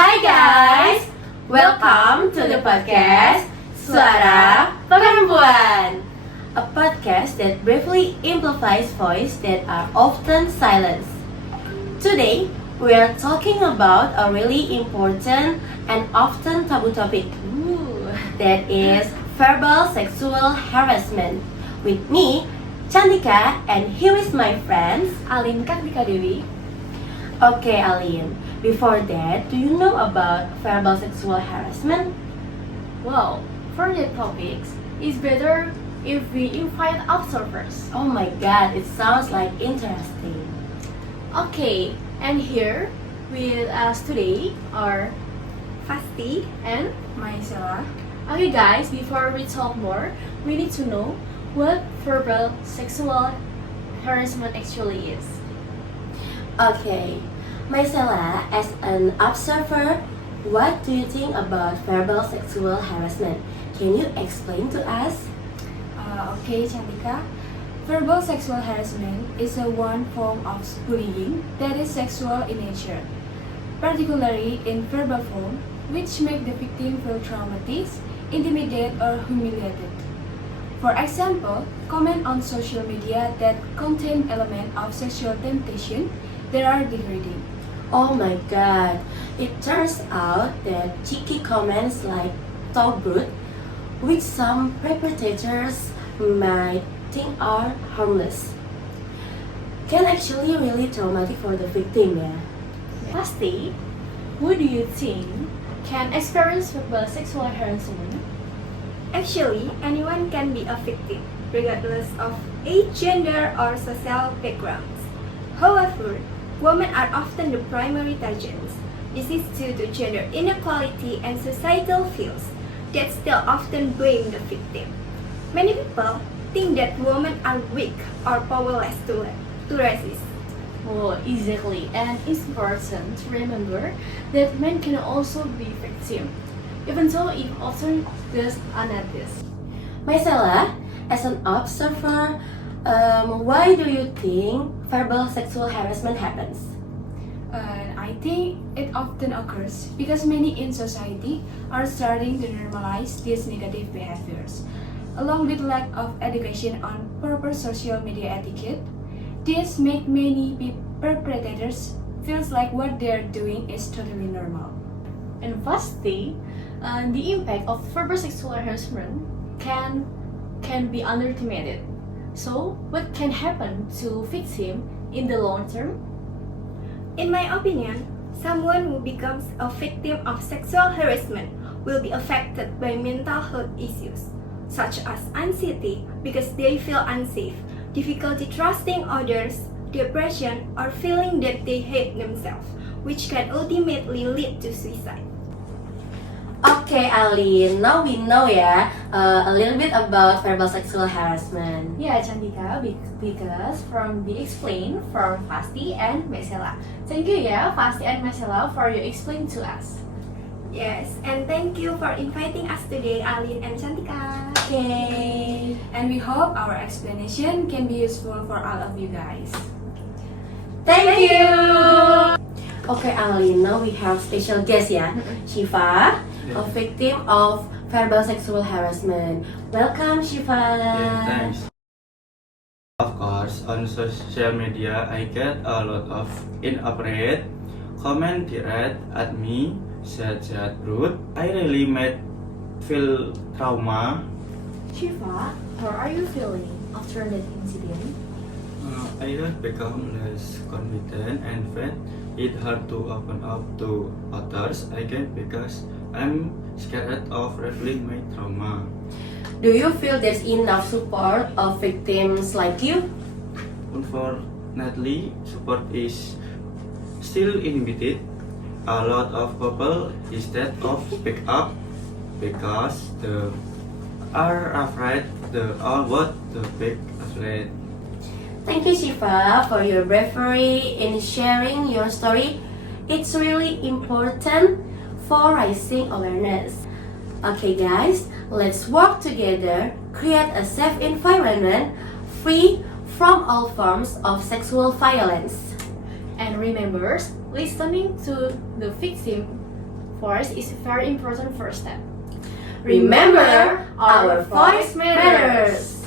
Hi guys, welcome to the podcast Suara, Perempuan, a podcast that briefly amplifies voices that are often silenced. Today, we are talking about a really important and often taboo topic, that is verbal sexual harassment. With me, Chantika, and here is my friends Alin Kartika Dewi. Okay, Alin. Before that, do you know about verbal sexual harassment? Well, for that topics, it's better if we invite observers. Oh my god, it sounds like interesting. Okay, and here with us today are Vashti and Sella. okay guys, before we talk more, we need to know what verbal sexual harassment actually is. Okay, Sella, as an observer, what do you think about verbal sexual harassment? Can you explain to us? Okay, Chantika. Verbal sexual harassment is a one form of bullying that is sexual in nature, particularly in verbal form, which make the victim feel traumatized, intimidated, or humiliated. For example, comment on social media that contain element of sexual temptation that are degrading. Oh my god, it turns out that cheeky comments like "talk brute," which some perpetrators might think are harmless, can actually really traumatic for the victim, yeah. Vashti, who do you think can experience verbal sexual harassment? Actually, anyone can be a victim, regardless of age, gender, or social backgrounds. However, women are often the primary targets. This is due to gender inequality and societal views that still often blame the victim. Many people think that women are weak or powerless to resist. Oh, exactly. And it's important to remember that men can also be victims, even though it often goes unnoticed. Sella, as an observer, why do you think verbal sexual harassment happens? I think it often occurs because many in society are starting to normalize these negative behaviors. Along with lack of education on proper social media etiquette, this make many perpetrators feels like what they're doing is totally normal. And Vashti, the impact of verbal sexual harassment can be underestimated. So, what can happen to victim in the long term? In my opinion, someone who becomes a victim of sexual harassment will be affected by mental health issues, such as anxiety because they feel unsafe, difficulty trusting others, depression, or feeling that they hate themselves, which can ultimately lead to suicide. Okay, Alin, now we know a little bit about verbal sexual harassment. Yeah, Chantika, because from the explain from Vashti and Sella. Thank you Vashti and Sella for your explain to us. Yes, and thank you for inviting us today, Alin and Chantika. Okay. And we hope our explanation can be useful for all of you guys. Thank you. Okay, Alin, now we have special guest, Sheva, a victim of verbal sexual harassment. Welcome, Sheva. Yeah, thanks. Of course, on social media, I get a lot of inappropriate comment direct at me, such as rude. I really made feel trauma. Sheva, how are you feeling after that incident? I have become less confident and find it hard to open up to others again because I'm scared of revealing my trauma. Do you feel there's enough support of victims like you? Unfortunately, support is still limited. A lot of people instead of speak up because they are afraid what the big afraid. Thank you, Sheva, for your bravery in sharing your story. It's really important for raising awareness. Okay, guys, let's work together, create a safe environment free from all forms of sexual violence. And remember, listening to the victim voice is a very important first step. Remember, our voice matters.